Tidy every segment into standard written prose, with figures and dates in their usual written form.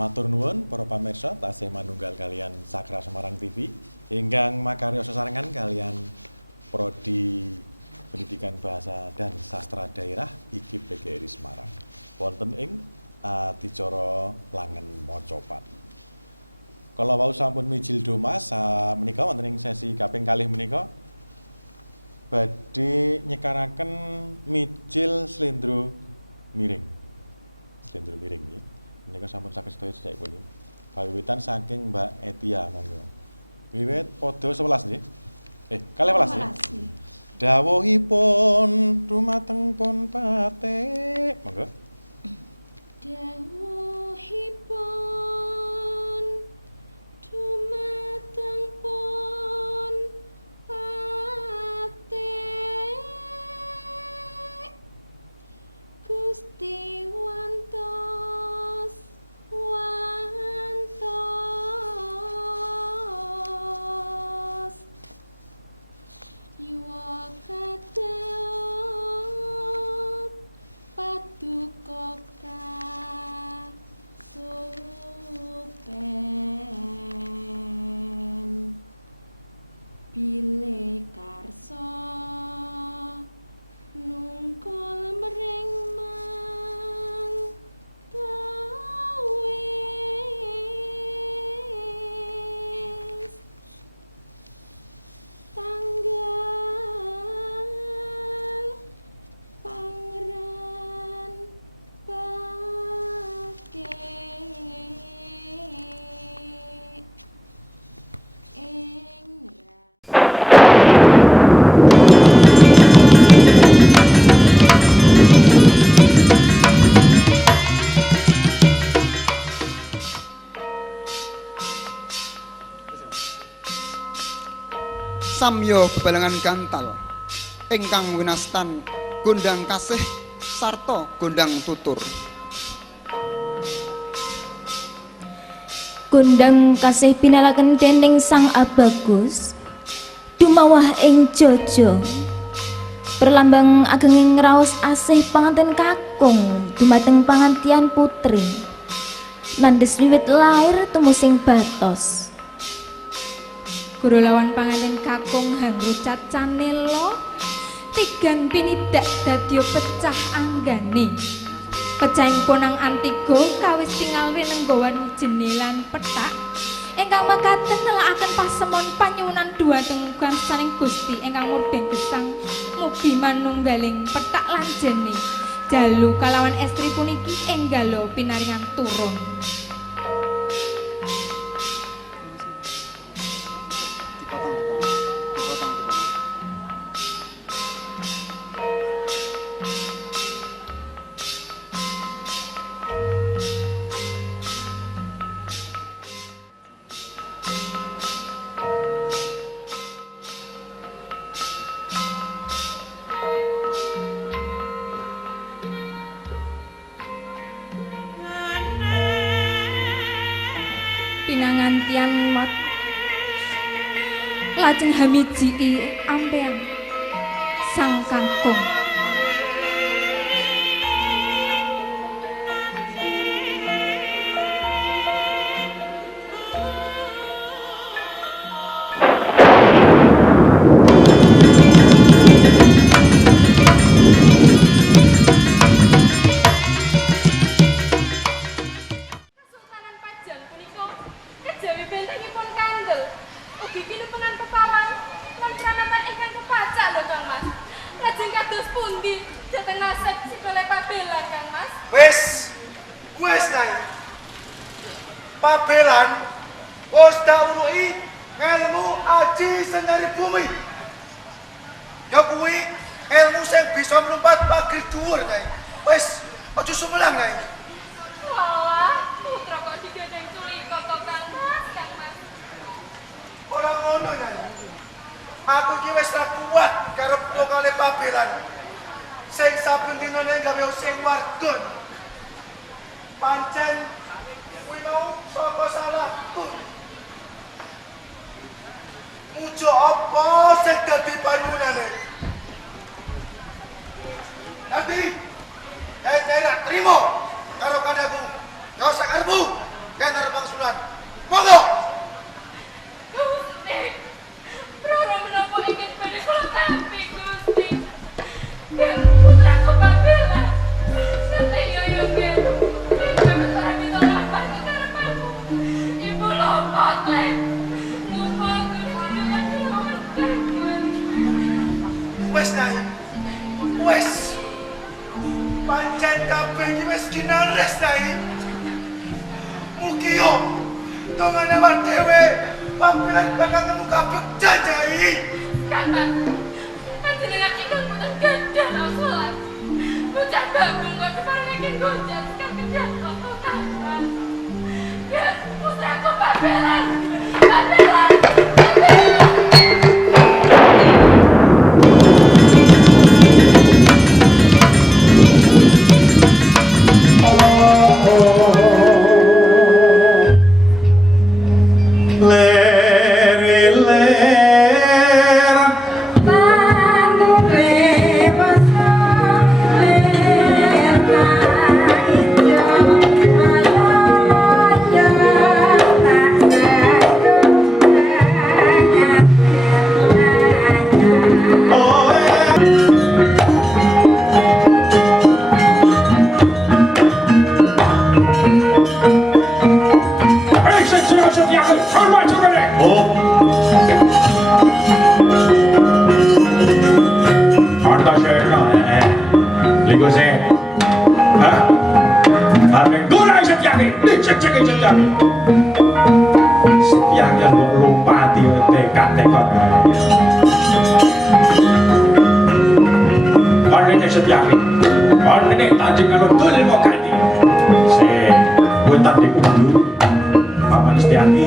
Matur nuwun para pamirsa tasih manunggal kalian Sakra Semarang TV ingkang makarya sesarengan kalian Prodi Pendidikan Bahasa dan Sastra Daerah IKIP PGRI Semarang wonten ing adicara Langen Mocopat. Kala wau sampun mijil domas menika wonten ing sesi kaping kalih menika badhe nyekaraken mijil slendro miring. Slendro miring nggih. Menika sampun saged sedaya sedaya kawiwitan saking Mbak Etia monggo. Wiwit padha 11 nggih. Kalih 11 nggih. Dawuhipun dumateng pun patik. Monggo. Dawuhipun dumateng pun patik Gusti wantos yuwa kadhaut paduka kasuwun samya bebalangan gantal ingkang winastan gondang kasih sarta gondang tutur. Gondang kasih pinalaken dening Sang Abagus dumawah ing Jojo perlambang agenging raos asih panganten kakung dumateng pangantian putri nandes wiwit lair tumusing batos. Guru lawan panganten kakung hangrucat canelo tigan pinidak dadya pecah anggane. Pecahing ponang Antigo kawis tingal winenggawan jenilan petak ingkang makaten nelakaken pasemon panyuwunan dhumateng garsaning Gusti ingkang mudeng gesang mugi manunggaling petak lan jene jalu kalawan estri puniki enggalo pinaringan turun. Pinangantian mat lajeng hamiji ampean sang kakung. Wes nai. Pabelan wis daurui ilmu aji sendari bumi. Ya kuwi ilmu sing bisa mlumpat pagri dhuwur nai. Wes aja sumelang nai. Walah, putra kok digandeng culika kok Kang Mas. Ora ngono nai. Aku iki wis ra kuat karo pokale pabelan. Sing saben dinane gawe sing wargon. Pancen kuwi mau saka salahku. Mujo apa sing dadi panyunane? Nanti nek trimo karo kandaku. Ya sakarepmu, yen arep pangsulan. Monggo. Gusti, Roro menapa ingin badhe kula tampi Gusti. Dan putraku Pabela. Seteyo yo gen. Ibu lompat lek. Wes nai. Wes. Pancen kabeh iki wis kinares nai. Mugi yo tongane awak dhewe pampilan bakal nemu kabeh janjai. Kakak, panjenengan ingkang boten gadah salat. Bocah babung kok diparingaken gojak kakek kok kakak. Ya, putraku Pabelan. Pabelan. Setiangnya kok lupa tekad-tekad. Kon ini Setyaki, kon ini tanjing karo dul mau ganti. Hutan di undur, Paman Setyaki,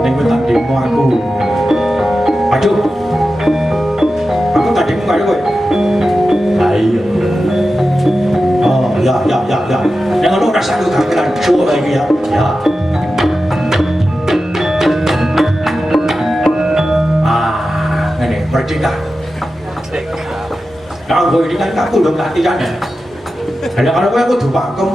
ning hutan di aku. Aduh, karo kowe. Lah iya. Oh, ya. Nek ngono ora sak kakean suwe iki ya. Ya. Ini merdeka. Kau ini kan aku udah latihan ya. Ada kalau kowe kudu pakem.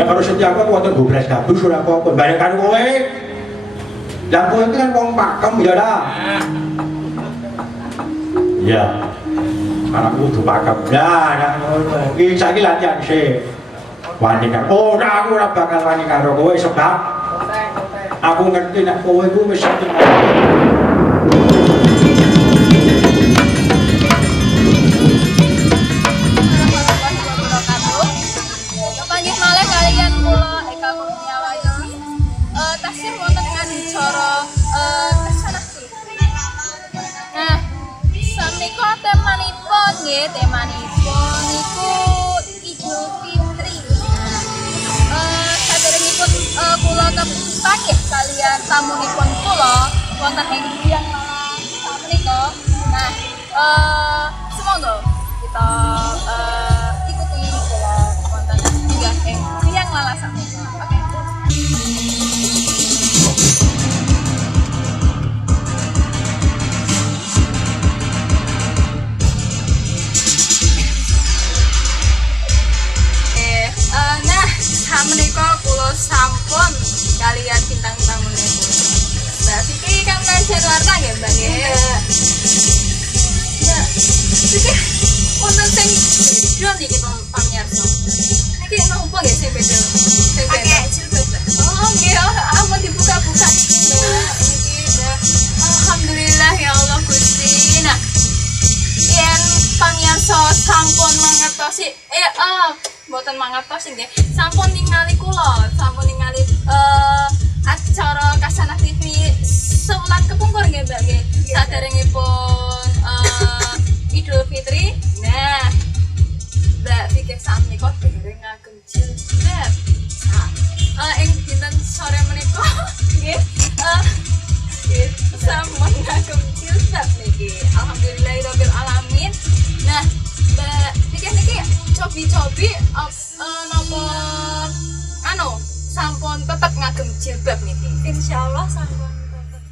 Nek karo senjata wonten gobres gabus ora apa-apa. Bareng karo kowe. Lah kowe kan wong pakem ya dah. Iya. Karena aku kudu pakem. Nah, iki saiki latihan sih. Wani karo. Ora aku ora bakal wani karo kowe sebab aku ngerti nek kowe iku wis satu. Kepanggih malih kalian kula Eka Kurniawati. Tasih wonten adicara Kesanah TV. Nah, sameika temanipun nggih, temanipun niku Idul Fitri. Saderengipun kula kepanggih kalian tamunipun kula wonten ing Biang Malang samenika. Nah, semoga kita ikuti kula wonten inggih ing Biang Malang samenika. Oke. Nah, samenika kula sampun kalian bintang tamune kula. Mbak Vicky kan Januarta nggih, Mbak nggih. Nah, iki wonten sing drone iki pamirsa. Iki nopo nggih sing beda? Sing beda. Oh, nggih, ampun dibuka-buka iki. Nah, iki alhamdulillah ya Allah Gusti. Nah, yen pamirsa sampun mangertosi mboten mangertos nggih. Sampun ningali kula, sampun ningali acara Kasanah TV sewulan kepungkur nggih Mbak nggih. Saderengipun Idul Fitri. Nah, Mbak Vicky samenika dereng ngagem jilbab. Ing dinten sore menika nggih sampun ngagem jilbab niki. Alhamdulillahirabbil alamin. Nah, Mbak Vicky niki cobi-cobi napa sampun tetep ngagem jilbab niki. Insyaallah sampun tetep.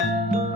Thank